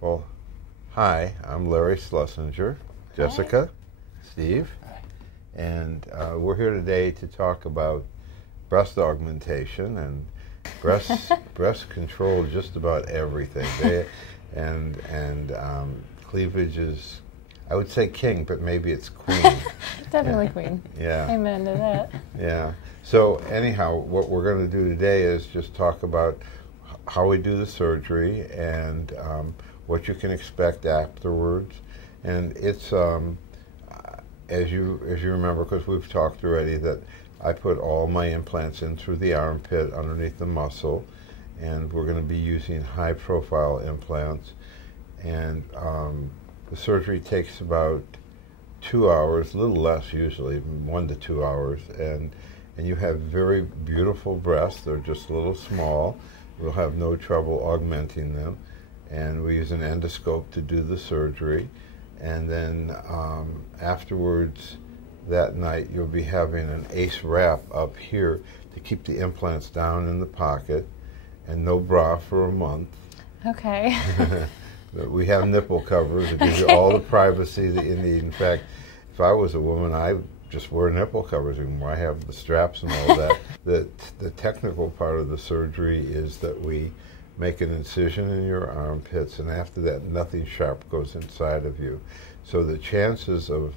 Well, hi, I'm Larry Schlesinger, Jessica, Steve, and we're here today to talk about breast augmentation and breast control just about everything. Cleavage is, I would say king, but maybe it's queen. Definitely queen. Yeah. Amen to that. Yeah. So anyhow, what we're going to do today is just talk about how we do the surgery and what you can expect afterwards. And it's as you remember, because we've talked already, that I put all my implants in through the armpit underneath the muscle, and we're going to be using high-profile implants. And the surgery takes about 2 hours, a little less usually, 1 to 2 hours, and you have very beautiful breasts. They're just a little small. We'll have no trouble augmenting them, and we use an endoscope to do the surgery. And then afterwards, that night, you'll be having an ACE wrap up here to keep the implants down in the pocket, and no bra for a month. Okay. We have nipple covers. It gives you all the privacy that you need. In fact, if I was a woman, I just wear nipple covers. I have the straps and all that. The technical part of the surgery is that we make an incision in your armpits, and after that, nothing sharp goes inside of you. So the chances of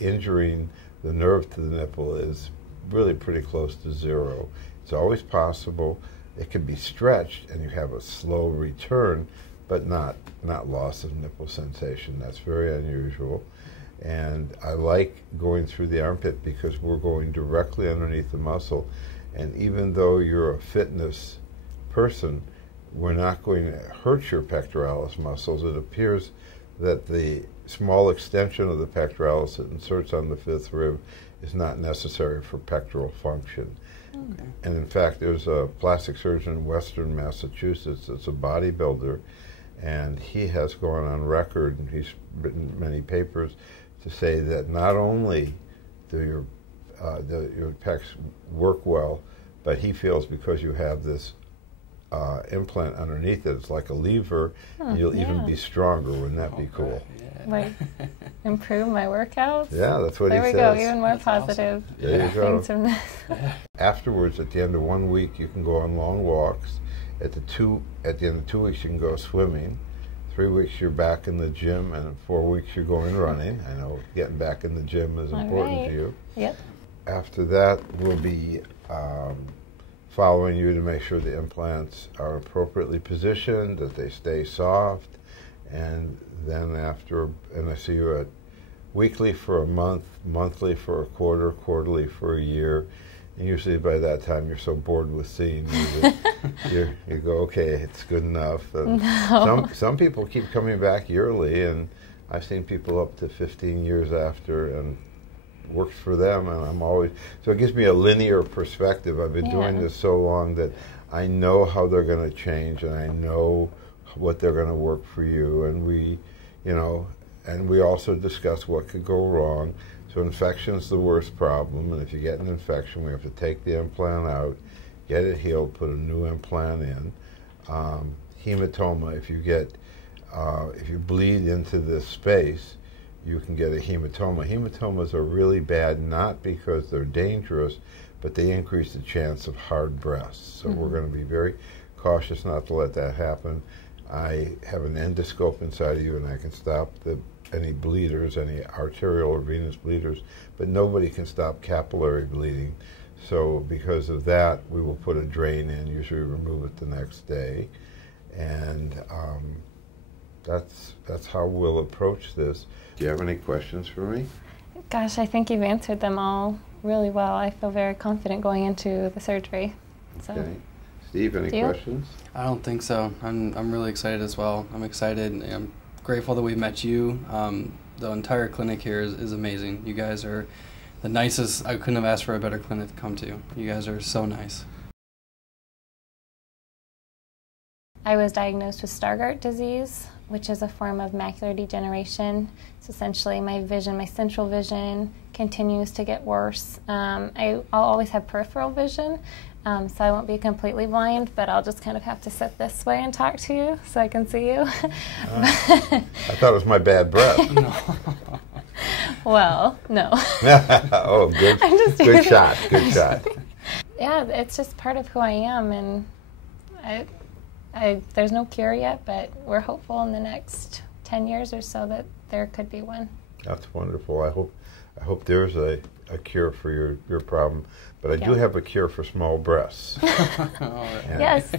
injuring the nerve to the nipple is really pretty close to zero. It's always possible. It can be stretched, and you have a slow return, but not loss of nipple sensation. That's very unusual. And I like going through the armpit because we're going directly underneath the muscle. And even though you're a fitness person, we're not going to hurt your pectoralis muscles. It appears that the small extension of the pectoralis that inserts on the fifth rib is not necessary for pectoral function. Okay. And in fact, there's a plastic surgeon in Western Massachusetts that's a bodybuilder, and he has gone on record, and he's written many papers, to say that not only do your pecs work well, but he feels because you have this implant underneath it, it's like a lever, you'll even be stronger. Wouldn't that be cool? Yeah. Like, improve my workouts? Yeah, that's what he says. There we go, even more positive There you go. things from this. Afterwards, at the end of 1 week, you can go on long walks. At the end of 2 weeks, you can go swimming. 3 weeks, you're back in the gym, and in 4 weeks, you're going running. I know getting back in the gym is important to you. Yep. After that, we'll be following you to make sure the implants are appropriately positioned, that they stay soft, and then and I see you at weekly for a month, monthly for a quarter, quarterly for a year. And usually by that time, you're so bored with seeing me that you go, okay, it's good enough. And no. Some people keep coming back yearly, and I've seen people up to 15 years after, and works for them. And I'm always, so it gives me a linear perspective. I've been doing this so long that I know how they're going to change, and I know what they're going to work for you. And we also discuss what could go wrong. So infection is the worst problem, and if you get an infection, we have to take the implant out, get it healed, put a new implant in. Hematoma, if you bleed into this space, you can get a hematoma. Hematomas are really bad, not because they're dangerous, but they increase the chance of hard breasts. So we're going to be very cautious not to let that happen. I have an endoscope inside of you, and I can stop any bleeders, any arterial or venous bleeders, but nobody can stop capillary bleeding. So because of that, we will put a drain in, usually remove it the next day. And that's how we'll approach this. Do you have any questions for me? Gosh, I think you've answered them all really well. I feel very confident going into the surgery. So. Okay. Steve, any questions? I don't think so. I'm really excited as well. I'm excited. I'm grateful that we met you. The entire clinic here is amazing. You guys are the nicest. I couldn't have asked for a better clinic to come to. You guys are so nice. I was diagnosed with Stargardt disease, which is a form of macular degeneration. So essentially my vision, my central vision, continues to get worse. I'll always have peripheral vision, So I won't be completely blind, but I'll just kind of have to sit this way and talk to you so I can see you. I thought it was my bad breath. No. Well, no. Oh, good, good shot, good shot. Yeah, it's just part of who I am, and there's no cure yet, but we're hopeful in the next 10 years or so that there could be one. That's wonderful. I hope there's a cure for your problem, but I do have a cure for small breasts. All right. Yes.